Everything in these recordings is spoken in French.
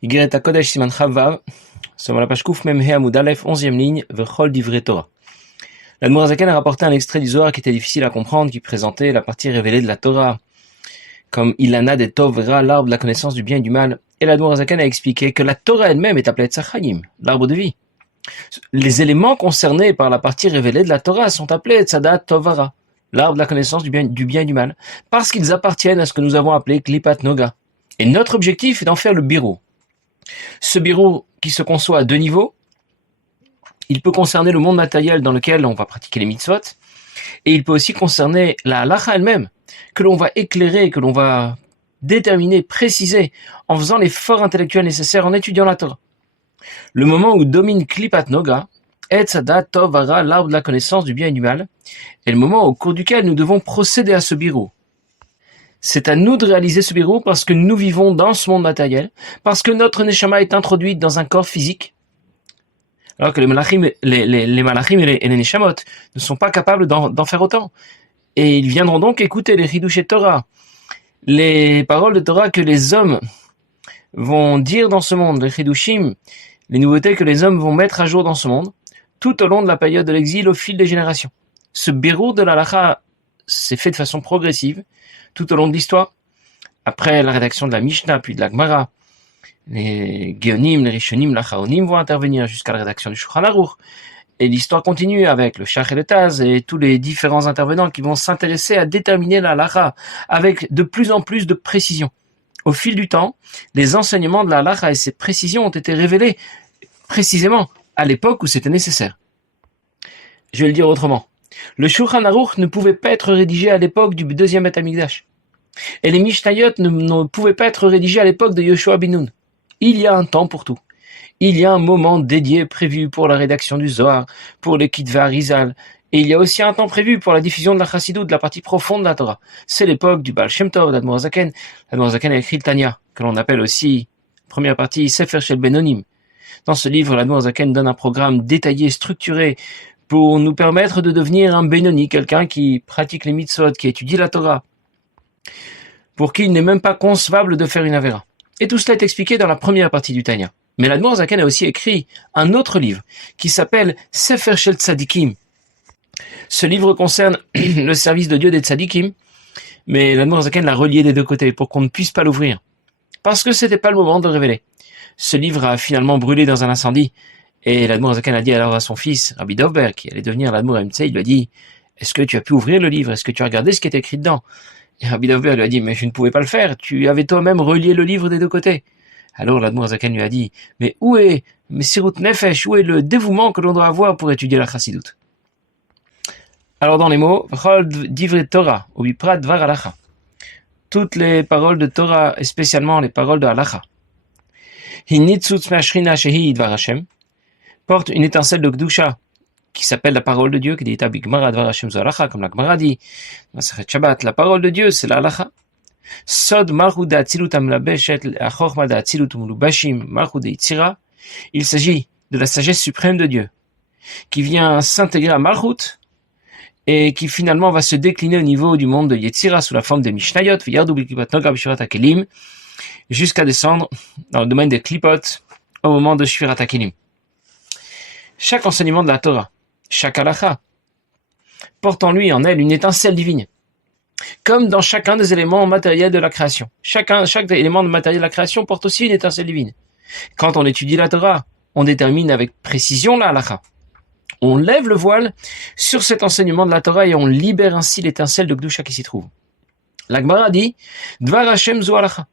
Igeret HaKodesh Siman Chavav, sur la page Kouf Mem He Amud Aleph, 11e ligne, Vechol Divrei Torah. L'Admour HaZaken a rapporté un extrait du Zohar qui était difficile à comprendre, qui présentait la partie révélée de la Torah, comme Ilana de Tov Ra, l'arbre de la connaissance du bien et du mal. Et l'Admour HaZaken a expliqué que la Torah elle-même est appelée Tzachayim, l'arbre de vie. Les éléments concernés par la partie révélée de la Torah sont appelés Tzadat Tovara, l'arbre de la connaissance du bien et du mal, parce qu'ils appartiennent à ce que nous avons appelé Klipat Noga. Et notre objectif est d'en faire le birou. Ce birou qui se conçoit à deux niveaux, il peut concerner le monde matériel dans lequel on va pratiquer les mitzvot, et il peut aussi concerner la halacha elle-même, que l'on va éclairer, que l'on va déterminer, préciser, en faisant l'effort intellectuel nécessaire, en étudiant la Torah. Le moment où domine Klipat Noga, Etzadat Tovara, l'arbre de la connaissance du bien et du mal, est le moment au cours duquel nous devons procéder à ce birou. C'est à nous de réaliser ce birou parce que nous vivons dans ce monde matériel, parce que notre neshama est introduite dans un corps physique, alors que les malachim et les neshamot ne sont pas capables d'en faire autant. Et ils viendront donc écouter les chidushé Torah, les paroles de Torah que les hommes vont dire dans ce monde, les chidushim, les nouveautés que les hommes vont mettre à jour dans ce monde, tout au long de la période de l'exil, au fil des générations. Ce birou de la halacha s'est fait de façon progressive, tout au long de l'histoire. Après la rédaction de la Mishnah, puis de la Gemara, les Geonim, les Rishonim, les Chaonim vont intervenir jusqu'à la rédaction du Shulchan Aruch. Et l'histoire continue avec le Shach et le Taz et tous les différents intervenants qui vont s'intéresser à déterminer la halacha avec de plus en plus de précision. Au fil du temps, les enseignements de la halacha et ses précisions ont été révélés précisément à l'époque où c'était nécessaire. Je vais le dire autrement. Le Shulchan Aruch ne pouvait pas être rédigé à l'époque du deuxième Beth Amikdash. Et les Mishnayot ne pouvaient pas être rédigés à l'époque de Yoshua ben Nun. Il y a un temps pour tout. Il y a un moment dédié prévu pour la rédaction du Zohar, pour les Kitvei Arizal, et il y a aussi un temps prévu pour la diffusion de la Chassidut, de la partie profonde de la Torah. C'est l'époque du Baal Shem Tov, d'Admour HaZaken. L'Admour HaZaken a écrit le Tanya, que l'on appelle aussi, première partie, Sefer Shel Benonim. Dans ce livre, l'Admour HaZaken donne un programme détaillé, structuré, pour nous permettre de devenir un Benoni, quelqu'un qui pratique les mitzvot, qui étudie la Torah, pour qui il n'est même pas concevable de faire une avéra. Et tout cela est expliqué dans la première partie du Tanya. Mais l'Admour HaZaken a aussi écrit un autre livre qui s'appelle Sefer Shel Tzadikim. Ce livre concerne le service de Dieu des Tzadikim, mais l'Admour HaZaken l'a relié des deux côtés pour qu'on ne puisse pas l'ouvrir. Parce que c'était pas le moment de le révéler. Ce livre a finalement brûlé dans un incendie. Et l'Admour HaZaken a dit alors à son fils, Rabbi Dovber, qui allait devenir l'Admour MTC, il lui a dit, est-ce que tu as pu ouvrir le livre? Est-ce que tu as regardé ce qui était écrit dedans? Et Rabbi Dovber lui a dit, mais je ne pouvais pas le faire, tu avais toi-même relié le livre des deux côtés. Alors l'Admour HaZaken lui a dit, mais où est Mesirut Nefesh, où est le dévouement que l'on doit avoir pour étudier la Chassidut? Alors dans les mots, V'chol divrei Torah, ou biprat dvar halacha. Toutes les paroles de Torah, et spécialement les paroles de halacha. Hinitzutz me'ashrina shehi dvar Hashem, porte une étincelle de Kedusha, qui s'appelle la parole de Dieu, qui dit Tabik Gemara Dvar Hashem Zo Halacha, comme la Gemara dit, Masachet Shabbat, la parole de Dieu, c'est la halacha. Sod Malchut Da'atzilut Amlabeshet Achorma Da'atzilut Umlubashim Malchut De'itzira. Il s'agit de la sagesse suprême de Dieu, qui vient s'intégrer à Malchut, et qui finalement va se décliner au niveau du monde de Yetzira sous la forme des Mishnayot, V'yardu B'Klipat Noga B'Shvirat HaKelim, jusqu'à descendre dans le domaine des Klipot au moment de Shvirat HaKelim. Chaque enseignement de la Torah, chaque halacha, porte en lui, en elle, une étincelle divine. Comme dans chacun des éléments matériels de la création. Chaque élément matériel de la création porte aussi une étincelle divine. Quand on étudie la Torah, on détermine avec précision la halacha. On lève le voile sur cet enseignement de la Torah et on libère ainsi l'étincelle de Kedusha qui s'y trouve. La Gemara dit, Dvar Hashem Zo Halacha.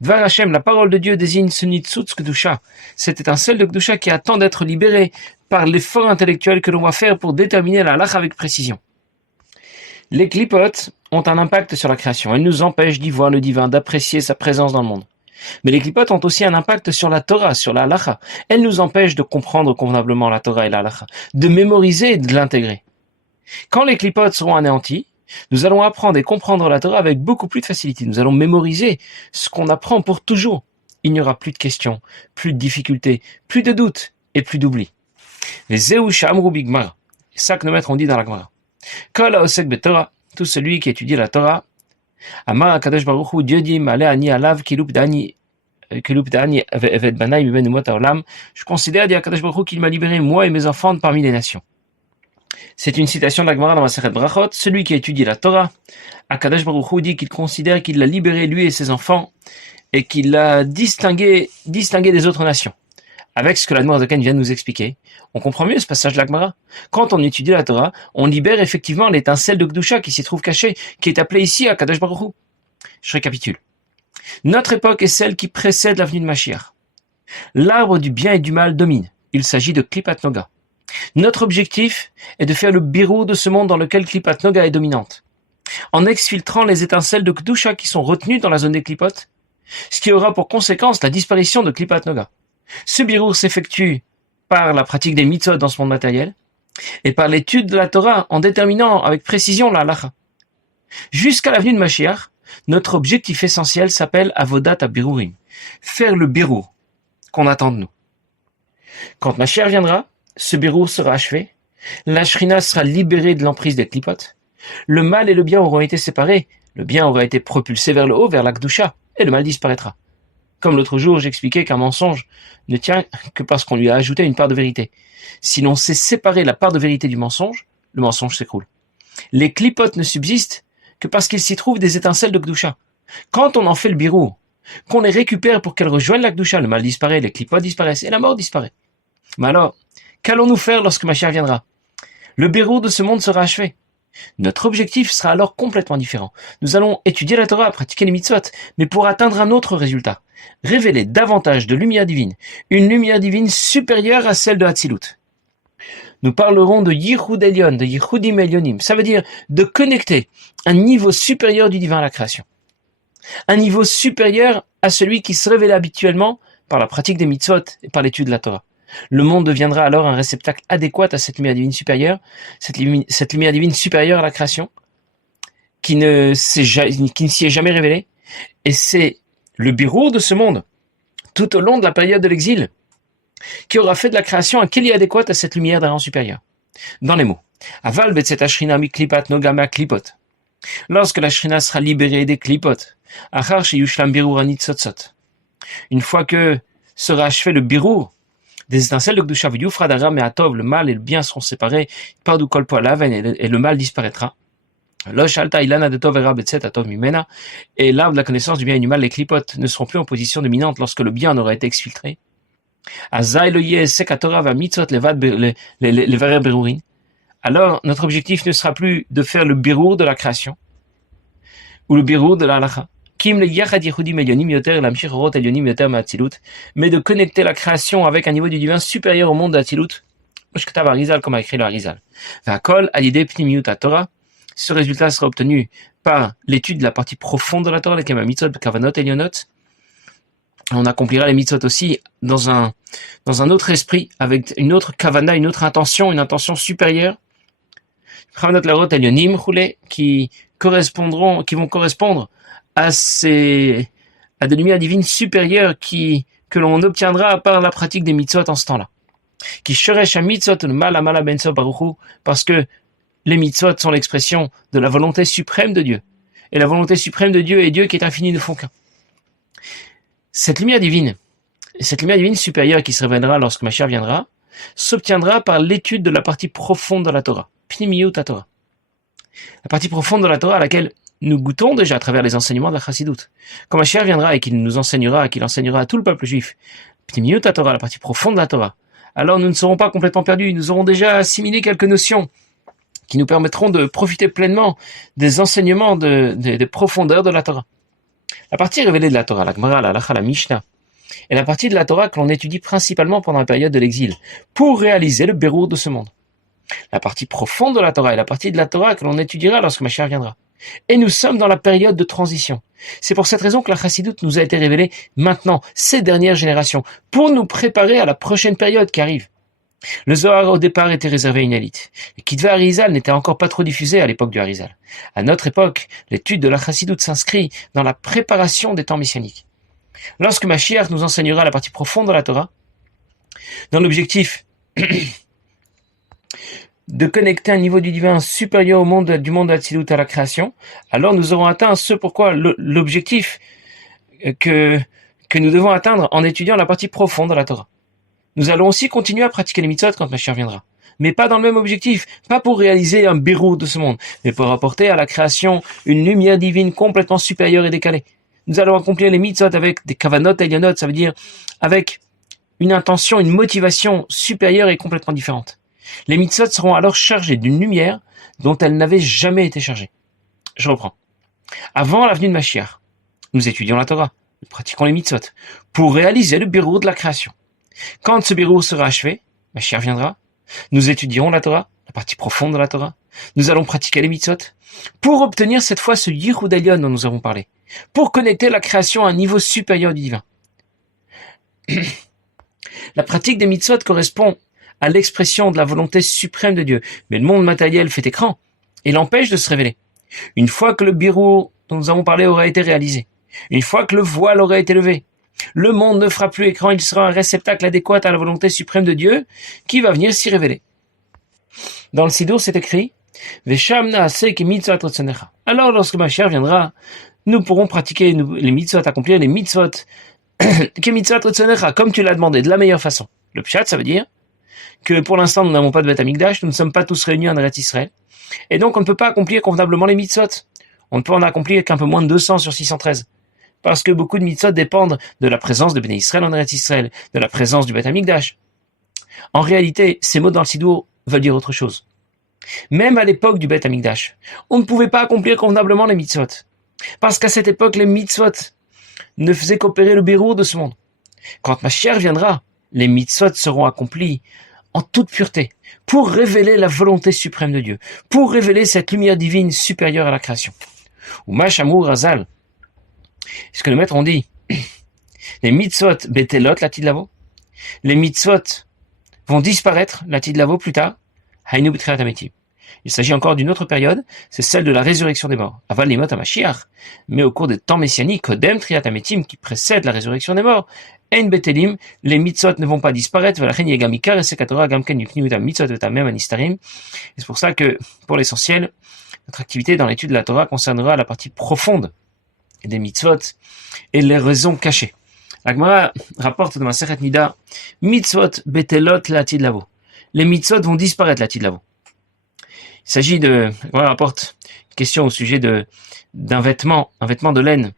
Dvar Hashem, la parole de Dieu désigne ce nitzutz Kedusha, cette étincelle de Kedusha qui attend d'être libérée par l'effort intellectuel que l'on va faire pour déterminer la halacha avec précision. Les klipot ont un impact sur la création. Elles nous empêchent d'y voir le divin, d'apprécier sa présence dans le monde. Mais les klipot ont aussi un impact sur la Torah, sur la halacha. Elles nous empêchent de comprendre convenablement la Torah et la halacha, de mémoriser et de l'intégrer. Quand les klipot seront anéantis, nous allons apprendre et comprendre la Torah avec beaucoup plus de facilité. Nous allons mémoriser ce qu'on apprend pour toujours. Il n'y aura plus de questions, plus de difficultés, plus de doutes et plus d'oubli. Les Zéoucha Amrou Bigmar, c'est ça que nos maîtres ont dit dans la Gemara. Kol haosek beTorah, tout celui qui étudie la Torah, Amar HaKadosh Baruch Hu, Dieu dit, Maleh ani alav kilub dani je considère, dit Akadosh Baruch Hu, qu'il m'a libéré, moi et mes enfants, parmi les nations. C'est une citation de la Gemara dans Masechet Brachot. Celui qui a étudié la Torah, Akadosh Baruch Hu dit qu'il considère qu'il l'a libéré, lui et ses enfants, et qu'il l'a distingué des autres nations. Avec ce que l'Admor Zaken vient de nous expliquer, on comprend mieux ce passage de la Gemara. Quand on étudie la Torah, on libère effectivement l'étincelle de Kedusha qui s'y trouve cachée, qui est appelée ici Akadosh Baruch Hu. Je récapitule. Notre époque est celle qui précède la venue de Mashiach. L'arbre du bien et du mal domine. Il s'agit de Klipat Noga. Notre objectif est de faire le birou de ce monde dans lequel Klipat Noga est dominante. En exfiltrant les étincelles de Kedusha qui sont retenues dans la zone des Klipot, ce qui aura pour conséquence la disparition de Klipat Noga. Ce birou s'effectue par la pratique des mitzvot dans ce monde matériel et par l'étude de la Torah en déterminant avec précision la halacha. Jusqu'à la venue de Mashiach, notre objectif essentiel s'appelle Avodat HaBirurim, faire le birou qu'on attend de nous. Quand Mashiach viendra, ce birou sera achevé, la Shrina sera libérée de l'emprise des Klipot, le mal et le bien auront été séparés, le bien aura été propulsé vers le haut, vers la Kedusha, et le mal disparaîtra. Comme l'autre jour, j'expliquais qu'un mensonge ne tient que parce qu'on lui a ajouté une part de vérité. Si l'on sait séparer la part de vérité du mensonge, le mensonge s'écroule. Les Klipot ne subsistent que parce qu'il s'y trouve des étincelles de Kedusha. Quand on en fait le birou, qu'on les récupère pour qu'elles rejoignent la Kedusha, le mal disparaît, les Klipot disparaissent et la mort disparaît. Mais alors, qu'allons-nous faire lorsque Mashiach viendra? Le birou de ce monde sera achevé. Notre objectif sera alors complètement différent. Nous allons étudier la Torah, pratiquer les mitzvot, mais pour atteindre un autre résultat. Révéler davantage de lumière divine, une lumière divine supérieure à celle de Hatzilut. Nous parlerons de Yichud Elyon, de Yichudim Elyonim. Ça veut dire de connecter un niveau supérieur du divin à la création. Un niveau supérieur à celui qui se révèle habituellement par la pratique des mitzvot et par l'étude de la Torah. Le monde deviendra alors un réceptacle adéquat à cette lumière divine supérieure, cette lumière divine supérieure à la création, qui ne s'y est jamais révélée. Et c'est le birou de ce monde, tout au long de la période de l'exil, qui aura fait de la création un keli adéquat à cette lumière d'un rang supérieur. Dans les mots, Aval betset ashrina mi klipat nogama klipot. Lorsque la shrina sera libérée des klipot, achar sheyushlam birur anitzotzot. Une fois que sera achevé le birou des étincelles de Kedusha, Yufra d'Aram et Atov, le mal et le bien seront séparés, Pardu Kolpo Alaven, et le mal disparaîtra. Losh Alta Ilana de Tov Era Betset Atov Mimena, et l'arbre de la connaissance du bien et du mal, les clipotes, ne seront plus en position dominante lorsque le bien aura été exfiltré. Azai lo yeh sekatora va mitzot levad les varer berurin. Alors, notre objectif ne sera plus de faire le birour de la création, ou le birour de la halacha. Mais de connecter la création avec un niveau du divin supérieur au monde d'Atzilut, comme a écrit le Harizal. Ce résultat sera obtenu par l'étude de la partie profonde de la Torah, les mitzvot, kavanot, elionot. On accomplira les mitzvot aussi dans un autre esprit, avec une autre kavana, une autre intention, une intention supérieure. Kavanot larot elionim, qui vont correspondre à des lumières divines supérieures que l'on obtiendra par la pratique des mitzvot en ce temps-là. Qui sheresh mitzvot mala benso baruchu, parce que les mitzvot sont l'expression de la volonté suprême de Dieu. Et la volonté suprême de Dieu est Dieu qui est infini, ne font qu'un. Cette lumière divine supérieure qui se révélera lorsque Mashiach viendra, s'obtiendra par l'étude de la partie profonde de la Torah. Pnimiyut Torah. La partie profonde de la Torah à laquelle nous goûtons déjà à travers les enseignements de la Chassidut. Quand Mashiach viendra et qu'il nous enseignera, qu'il enseignera à tout le peuple juif, Pnimiyut Torah, la partie profonde de la Torah, alors nous ne serons pas complètement perdus, nous aurons déjà assimilé quelques notions qui nous permettront de profiter pleinement des enseignements des profondeurs de la Torah. La partie révélée de la Torah, la Gemara, la Halacha, la Mishnah, est la partie de la Torah que l'on étudie principalement pendant la période de l'exil, pour réaliser le bérour de ce monde. La partie profonde de la Torah est la partie de la Torah que l'on étudiera lorsque Mashiach viendra. Et nous sommes dans la période de transition. C'est pour cette raison que la Chassidut nous a été révélée maintenant, ces dernières générations, pour nous préparer à la prochaine période qui arrive. Le Zohar au départ était réservé à une élite. Le Kitva Arizal n'était encore pas trop diffusé à l'époque du Arizal. À notre époque, l'étude de la Chassidut s'inscrit dans la préparation des temps messianiques. Lorsque Mashiach nous enseignera la partie profonde de la Torah, dans l'objectif de connecter un niveau du divin supérieur du monde d'Hatzilut à la création, alors nous aurons atteint ce pourquoi l'objectif que que nous devons atteindre en étudiant la partie profonde de la Torah. Nous allons aussi continuer à pratiquer les mitzvot quand Mashiach viendra. Mais pas dans le même objectif, pas pour réaliser un birur de ce monde, mais pour apporter à la création une lumière divine complètement supérieure et décalée. Nous allons accomplir les mitzvot avec des kavanot elionot, ça veut dire avec une intention, une motivation supérieure et complètement différente. Les mitzvot seront alors chargées d'une lumière dont elles n'avaient jamais été chargées. Je reprends. Avant la venue de Mashiach, nous étudions la Torah, nous pratiquons les mitzvot, pour réaliser le birur de la création. Quand ce birur sera achevé, Mashiach viendra, nous étudierons la Torah, la partie profonde de la Torah. Nous allons pratiquer les mitzvot pour obtenir cette fois ce Yichud Elyon dont nous avons parlé, pour connecter la création à un niveau supérieur du divin. La pratique des mitzvot correspond à l'expression de la volonté suprême de Dieu, mais le monde matériel fait écran et l'empêche de se révéler. Une fois que le birur dont nous avons parlé aura été réalisé, une fois que le voile aura été levé, le monde ne fera plus écran, il sera un réceptacle adéquat à la volonté suprême de Dieu qui va venir s'y révéler. Dans le Sidour, c'est écrit alors, lorsque Mashiach viendra, nous pourrons pratiquer les mitzvot, accomplir les mitzvot, comme tu l'as demandé, de la meilleure façon. Le pshat, ça veut dire que pour l'instant, nous n'avons pas de Beth Amikdash, nous ne sommes pas tous réunis en Eretz Israël, et donc on ne peut pas accomplir convenablement les mitzvot. On ne peut en accomplir qu'un peu moins de 200 sur 613. Parce que beaucoup de mitzvot dépendent de la présence de Bnei Israël en Eretz Israël, de la présence du Beth Amikdash. En réalité, ces mots dans le Sidour veulent dire autre chose. Même à l'époque du Beth Amikdash, on ne pouvait pas accomplir convenablement les mitzvot. Parce qu'à cette époque, les mitzvot ne faisaient qu'opérer le birur de ce monde. Quand Mashiach viendra, les mitzvot seront accomplis en toute pureté, pour révéler la volonté suprême de Dieu, pour révéler cette lumière divine supérieure à la création. Ou Mashamur Razal, ce que les maîtres ont dit, les mitzvot betelot la tidlavo, les mitzvot vont disparaître la tidlavo plus tard, hainu b'triat hametim. Il s'agit encore d'une autre période, c'est celle de la résurrection des morts, aval limot hamashiach, mais au cours des temps messianiques, kodem triat hametim, qui précède la résurrection des morts, ein betelim, les mitzvot ne vont pas disparaître, velachen yegamikar et sekatora gamken yukniu ta mitzvot et ta mem anistarim. C'est pour ça que, pour l'essentiel, notre activité dans l'étude de la Torah concernera la partie profonde des mitzvot et les raisons cachées. La Gemara rapporte dans Masechet Nida, mitzvot betelot latid lavo. Les mitzvot vont disparaître latid lavo. Il s'agit de, la Gemara rapporte une question au sujet d'un vêtement, un vêtement de laine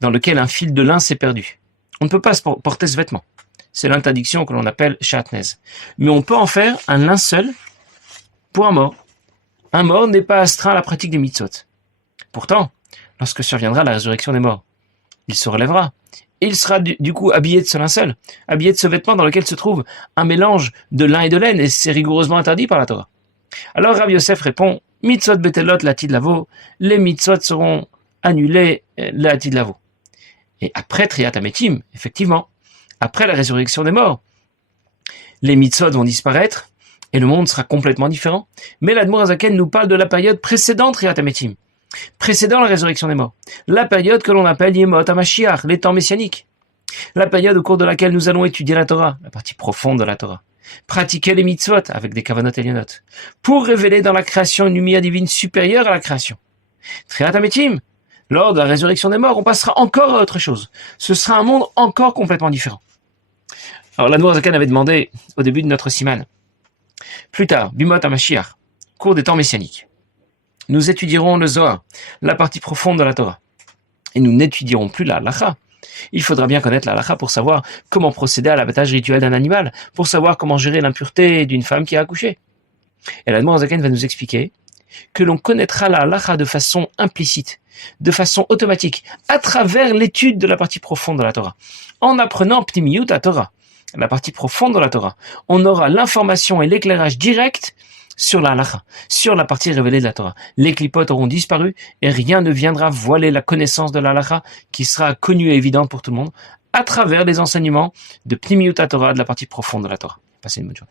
dans lequel un fil de lin s'est perdu. On ne peut pas porter ce vêtement. C'est l'interdiction que l'on appelle shatnez. Mais on peut en faire un linceul pour un mort. Un mort n'est pas astreint à la pratique des mitzvot. Pourtant, lorsque surviendra la résurrection des morts, il se relèvera. Et il sera du coup habillé de ce linceul, habillé de ce vêtement dans lequel se trouve un mélange de lin et de laine, et c'est rigoureusement interdit par la Torah. Alors Rav Yosef répond, mitzvot betelot latid lavo, les mitzvot seront annulés latid lavo. Et après Triat Hametim, effectivement, après la résurrection des morts, les mitzvot vont disparaître, et le monde sera complètement différent. Mais l'Admour Hazaken nous parle de la période précédente Triat Hametim, précédant la résurrection des morts, la période que l'on appelle Yemot HaMashiach, les temps messianiques, la période au cours de laquelle nous allons étudier la Torah, la partie profonde de la Torah, pratiquer les mitzvot avec des kavanot elionot, pour révéler dans la création une lumière divine supérieure à la création. Triat Hametim, lors de la résurrection des morts, on passera encore à autre chose. Ce sera un monde encore complètement différent. Alors l'Admour Hazaken avait demandé au début de notre siman, plus tard, Bimot HaMashiach, cours des temps messianiques, nous étudierons le Zohar, la partie profonde de la Torah. Et nous n'étudierons plus la halacha. Il faudra bien connaître la halacha pour savoir comment procéder à l'abattage rituel d'un animal, pour savoir comment gérer l'impureté d'une femme qui a accouché. Et l'Admour Hazaken va nous expliquer que l'on connaîtra la halacha de façon implicite, de façon automatique, à travers l'étude de la partie profonde de la Torah. En apprenant Pnimiyut à Torah, la partie profonde de la Torah, on aura l'information et l'éclairage direct sur la halacha, sur la partie révélée de la Torah. Les clipotes auront disparu et rien ne viendra voiler la connaissance de la halacha qui sera connue et évidente pour tout le monde à travers les enseignements de Pnimiyut à Torah, de la partie profonde de la Torah. Passez une bonne journée.